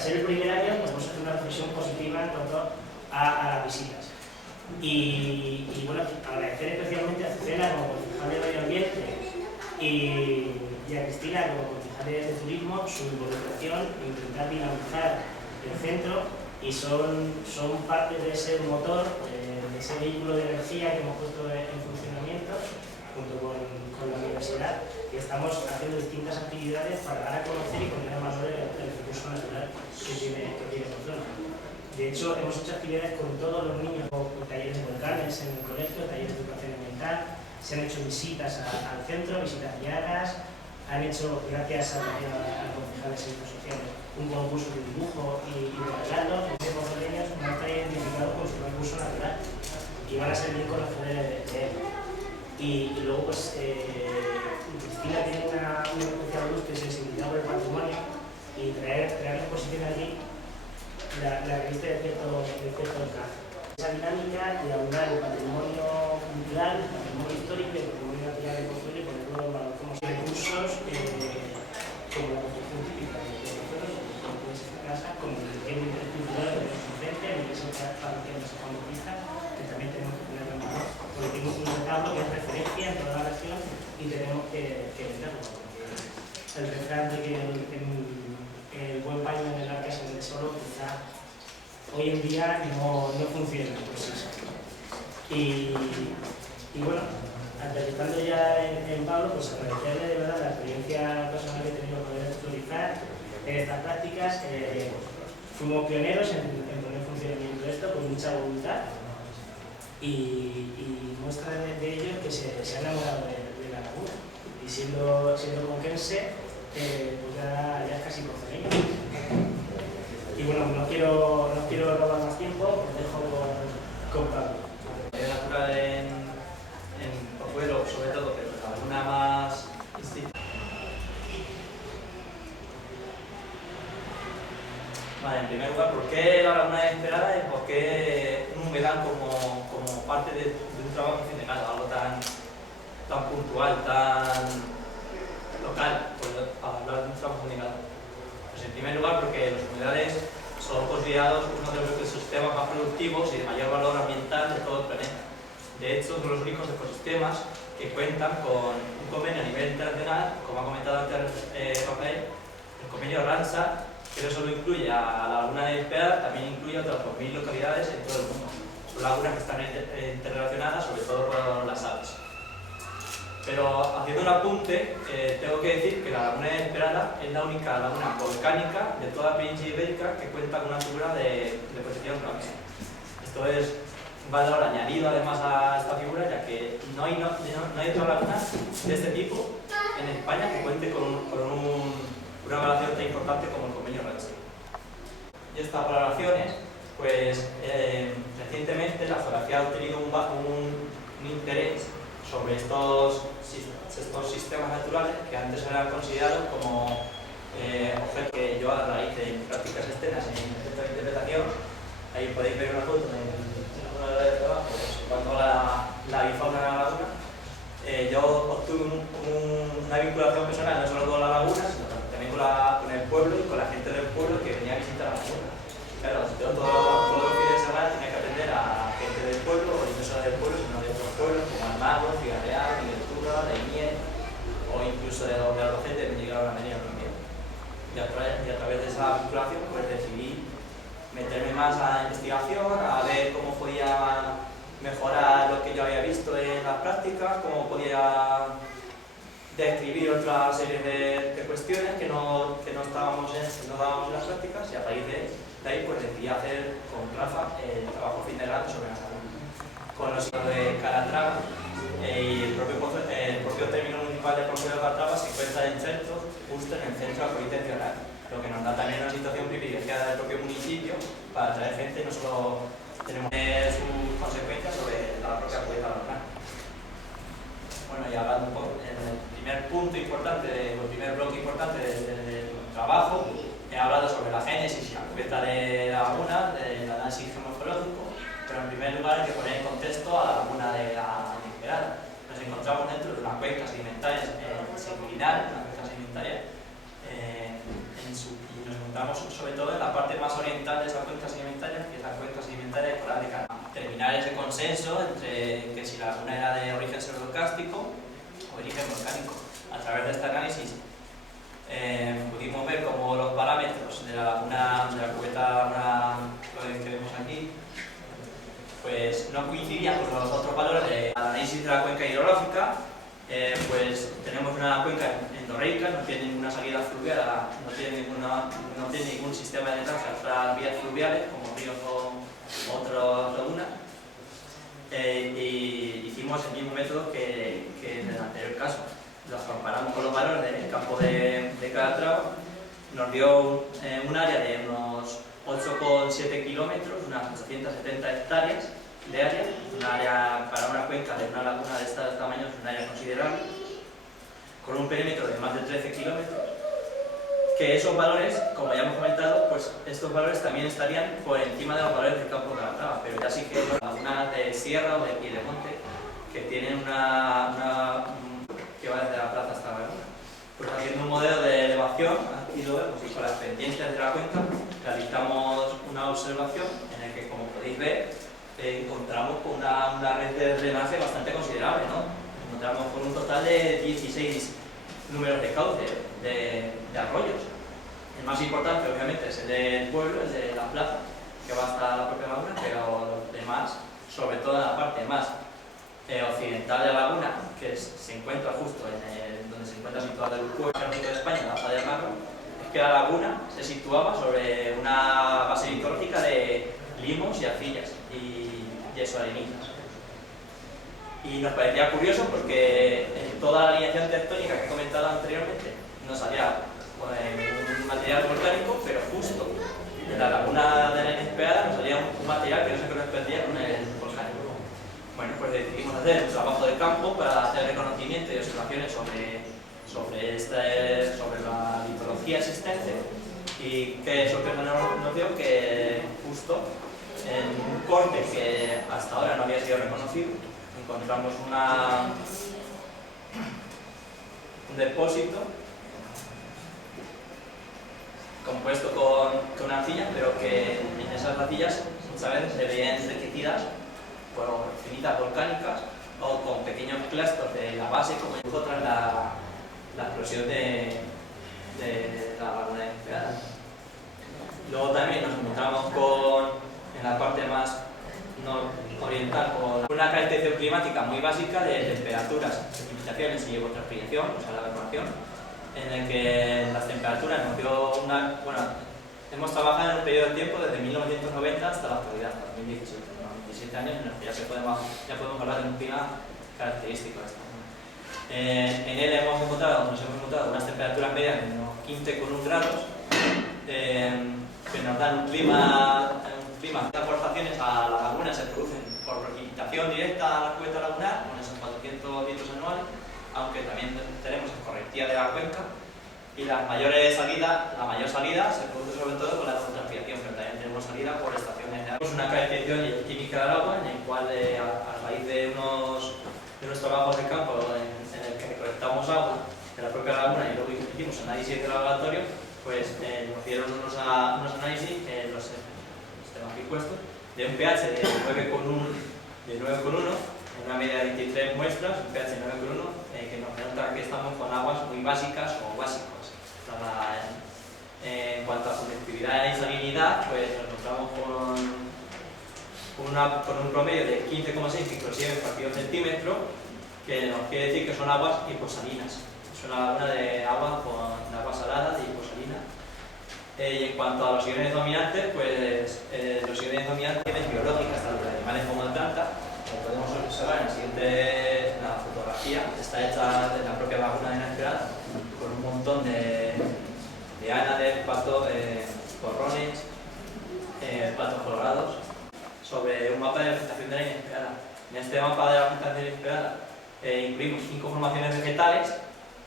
ser el primer año podemos hacer una reflexión positiva en cuanto a las visitas. Y bueno, agradecer especialmente a Azucena como concejal de Medio Ambiente y a Cristina como concejal de Turismo su involucración en intentar dinamizar el centro, y son parte de ese motor, de ese vehículo de energía que hemos puesto en funcionamiento junto con la universidad, y estamos haciendo distintas actividades para dar a conocer y poner en valor el recurso natural que tiene la zona. De hecho, hemos hecho actividades con todos los niños, con talleres de volcanes en el colegio, talleres de educación ambiental, se han hecho visitas al centro, visitas guiadas, han hecho, gracias a la concejal de Servicios Sociales, un concurso de dibujo y de relato. En tiempos pequeños nos han identificado con su recurso natural y van a ser bien conocedores de él. Y luego, pues, Cristina tiene una especial luz de sensibilidad por el patrimonio, y traer la exposición aquí la revista de cierto encaje. Esa dinámica de aunar el patrimonio cultural, el patrimonio histórico y el patrimonio natural de construir y ponerlo en valor como recursos como la construcción típica de nosotros, como puede ser esta casa, como el interés cultural que tenemos enfrente, la iglesia parroquial de San Juan Bautista, que también tenemos que ponerlo en valor, porque tenemos un retablo que es referencia en toda la región y tenemos que venderlo, porque el refrán de que el buen paño en el arca se vende solo, quizá hoy en día no funciona por sí solo. Y bueno, aterrizando ya en Pablo, pues agradecerle de verdad la experiencia personal que he tenido poder explorar en estas prácticas. Fuimos pioneros en poner en funcionamiento esto con mucha voluntad, y muestra de ello que se ha enamorado de la laguna, y siendo conquense, pues ya es casi porcelana. Y bueno, no quiero robar más tiempo, os dejo con Pablo. Natural en Pozuelo, sobre todo, pero la laguna más institucional. Vale, en primer lugar, ¿por qué la laguna esperada y por qué un humedal como parte de un trabajo general, algo tan puntual, tan local, para hablar de un trabajo general? Pues en primer lugar, porque los humedales son considerados uno de los ecosistemas más productivos y de mayor valor ambiental de todo el planeta. De hecho, son los únicos ecosistemas que cuentan con un convenio a nivel internacional, como ha comentado antes Rafael, el convenio Ramsar, que no solo incluye a la laguna de Esperada, también incluye a otras 2000 localidades en todo el mundo. Son lagunas que están interrelacionadas, sobre todo por las aves. Pero haciendo un apunte, tengo que decir que la laguna de Esperada es la única laguna volcánica de toda la península ibérica que cuenta con una figura de protección Ramsar. Esto es un valor añadido además a esta figura, ya que no hay otra laguna de este tipo en España que cuente con una valoración tan importante como el convenio Ramsar. Y estas valoraciones, pues recientemente la geografía ha obtenido un interés sobre estos sistemas naturales que antes eran considerados como objetos que yo, a raíz de prácticas externas en el centro de interpretación, ahí podéis ver una foto en una de trabajo cuando la avifauna de la laguna, yo obtuve una vinculación personal no solo con la laguna, sino también con el pueblo y con la gente del pueblo que venía a visitar la laguna. Claro, yo todos los fines de semana tenía que atender a gente del pueblo, o no solo del pueblo, sino de otros pueblos, como Almagro, Ciudad Real, Migueltura, Daimiel, o incluso de los docentes que me llegaron a venir también. Y a través de esa vinculación, pues decidí meterme más a la investigación, a ver cómo podía mejorar lo que yo había visto en las prácticas, cómo podía describir otra serie de cuestiones que no dábamos en las prácticas, y a raíz de ahí pues decidí hacer con Rafa el trabajo fin de grado sobre la salud. Con los hijos de Calatrava y el propio término municipal de Pozuelo de Calatrava se encuentra inserto justo en el centro acuitencional, lo que nos da también una situación privilegiada del propio municipio para atraer gente. No solo tenemos sus consecuencias sobre la propia cuenca local. Bueno, y hablando un poco, en el primer punto importante, el primer bloque importante del trabajo, he hablado sobre la génesis y la cubierta de la laguna, del análisis geomorfológico, pero en primer lugar hay que poner en contexto a la laguna de la Esperada. Nos encontramos dentro de una cuenca sedimentaria semilunar, una cuenca sedimentaria, y nos encontramos encontramos sobre todo en la parte más oriental de esa cuenca sedimentaria, que es la cuenca sedimentaria de Coral de Canal. Terminar ese consenso entre que si la laguna era de origen pseudocárstico o origen volcánico. A través de este análisis pudimos ver cómo los parámetros de la laguna, de la cubeta que vemos aquí, pues no coincidían con los otros valores del análisis de la cuenca hidrológica. Pues tenemos una cuenca endorreica, no tiene ninguna salida fluvial, no tiene ningún sistema de enlace a otras vías fluviales como ríos o otras lagunas. Y hicimos el mismo método que en el anterior caso. Los comparamos con los valores del campo de Calatrava, nos dio un área de unos 8,7 kilómetros, unas 870 hectáreas de área, un área para una cuenca de una laguna de este tamaño es un área considerable, con un perímetro de más de 13 kilómetros, que esos valores, como ya hemos comentado, pues estos valores también estarían por encima de los valores del campo de Calatrava, pero ya sí que las lagunas de sierra o de piedemonte que tienen que va desde la plaza hasta la laguna. Pues haciendo un modelo de elevación, aquí lo vemos, y con las pendientes de la cuenca realizamos una observación en la que, como podéis ver, encontramos con una red de drenaje bastante considerable, ¿no? Encontramos con un total de 16 números de cauce, de arroyos. El más importante, obviamente, es el del pueblo, el de la plaza, que va hasta la propia laguna, pero los demás, sobre todo en la parte más occidental de la laguna, que se encuentra justo donde se encuentra situado el pueblo de España, la playa de Marro, es que la laguna se situaba sobre una base litológica de limos y arcillas y yeso areniscas. Y nos parecía curioso porque en toda la alineación tectónica que he comentado anteriormente nos salía un material volcánico, pero justo en la laguna de la Inesperada nos salía un material que no se correspondía con el volcánico. Bueno, pues decidimos hacer un trabajo de campo para hacer reconocimiento y observaciones sobre la litología existente, y qué sorpresa nos dio que justo en un corte que hasta ahora no había sido reconocido encontramos un depósito compuesto con arcillas, pero que en esas arcillas muchas veces se veían enriquecidas por cenizas volcánicas o con pequeños clastos de la base, como incluso tras la explosión de la laguna de Inesperada. Luego también nos encontramos en la parte más oriental con una caracterización climática muy básica de temperaturas, precipitaciones y evapotranspiración, o sea la evaporación, en el que las temperaturas nos dio hemos trabajado en un periodo de tiempo desde 1990 hasta la actualidad, hasta 2017, unos 27 años en los que ya podemos hablar de un clima característico de esta zona. En él nos hemos encontrado unas temperaturas medias de unos 15,1 grados, que nos dan un clima de aportaciones a la laguna se producen por precipitación directa a la cubeta lagunar, con esos 400 litros anuales, aunque también tenemos escorrentía de la cuenca, y la mayor salida se produce sobre todo con la evapotranspiración, pero también tenemos salida por estaciones de agua. Tenemos una caracterización química del agua, en el cual a raíz de unos trabajos de campo en el que recolectamos agua de la propia laguna y luego hicimos análisis de laboratorio, pues nos dieron unos análisis en los sistemas dispuestos de un pH de 9,1 en una media de 23 muestras, un pH de 9,1 que nos denota que estamos con aguas muy básicas o básicas. En cuanto a conductividad y salinidad, pues nos encontramos con un promedio de 15,6 microsieverts por kilo centímetro, que nos quiere decir que son aguas hiposalinas. Es una laguna de agua salada, de hiposalina. Y en cuanto a los iones dominantes, pues los iones dominantes biológicas, tanto de animales como de plantas, como podemos observar en la fotografía, está hecha en la propia laguna de Inesperada, con un montón de ánades, patos, porrones, patos colorados, sobre un mapa de vegetación de la Inesperada. En este mapa de la vegetación de la Inesperada incluimos 5 formaciones vegetales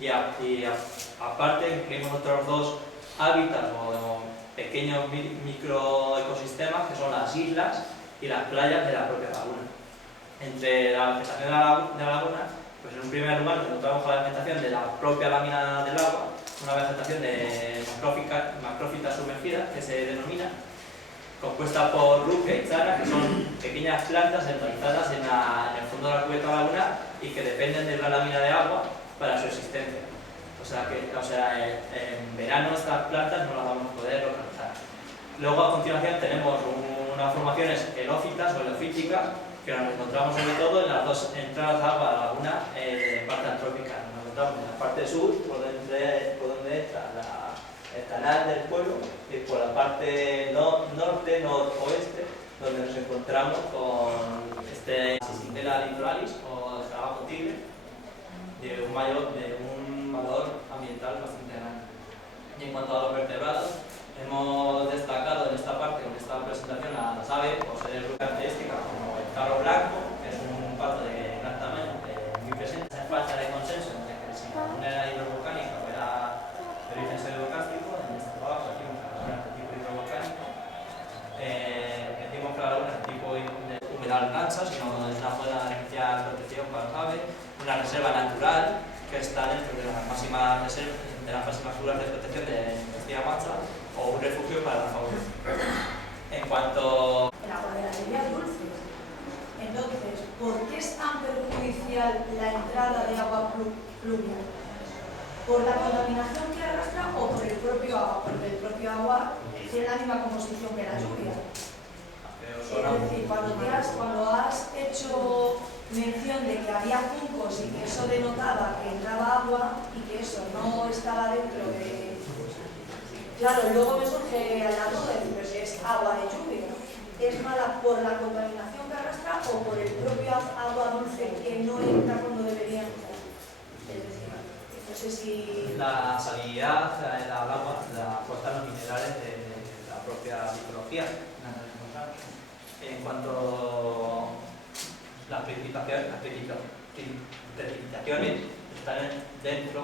y aparte incluimos otros 2 hábitats o pequeños microecosistemas que son las islas y las playas de la propia laguna. Entre la vegetación de la laguna, pues en un primer lugar nos encontramos con la vegetación de la propia lámina del agua, una vegetación de macrófitas sumergidas, que se denomina, compuesta por rupia y chara, que son pequeñas plantas enraizadas en el fondo de la cubierta lagunar y que dependen de una lámina de agua para su existencia. O sea, en verano estas plantas no las vamos a poder localizar. Luego, a continuación, tenemos unas formaciones helófitas o helofíticas que nos encontramos sobre todo en las dos entradas de agua de la laguna de parte antrópica. Nos encontramos en la parte sur, por donde está el canal del pueblo, y por la parte norte, noroeste, donde nos encontramos con este Cicintela littoralis o escarabajo tigre, de un valor ambiental bastante grande. Y en cuanto a los vertebrados, hemos destacado en esta parte, con esta presentación, a las aves por ser características como el carro blanco, que es un pato de gran tamaño, muy presente. Hace falta de consenso entre que si la laguna era hidrovolcánica o era de origen pseudocárstico. En este trabajo decimos que la laguna es de tipo hidrovolcánico. Decimos que la laguna es de tipo humedal cancha, sino es una zona de especial protección para las aves, una reserva natural que está dentro de las máximas figuras de protección de Castilla-La Mancha, o un refugio para la fauna. En cuanto... El agua de la lluvia es dulce. Entonces, ¿por qué es tan perjudicial la entrada de agua pluvial? ¿Por la contaminación que arrastra o por el propio agua? Porque el propio agua tiene la misma composición que la lluvia. Es decir, cuando has hecho mención de que había juncos y que eso denotaba que entraba agua y que eso no estaba dentro de... Claro, luego me surge al lado de decir, pero si es agua de lluvia, ¿es mala por la contaminación que arrastra o por el propio agua dulce que no entra cuando debería entrar? Es decir, no sé si... La salinidad del agua la aportan los minerales de la propia biología. En cuanto a las precipitaciones están dentro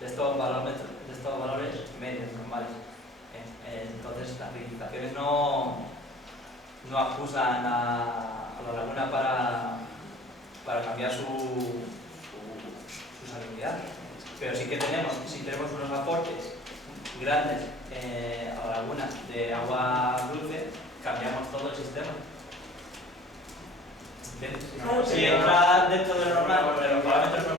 de estos valores medios normales. Entonces, las precipitaciones no acusan a la laguna para cambiar su salinidad. Pero sí que tenemos unos aportes grandes a la laguna de agua dulce, cambiamos todo el sistema. Si entra dentro de lo normal, de los parámetros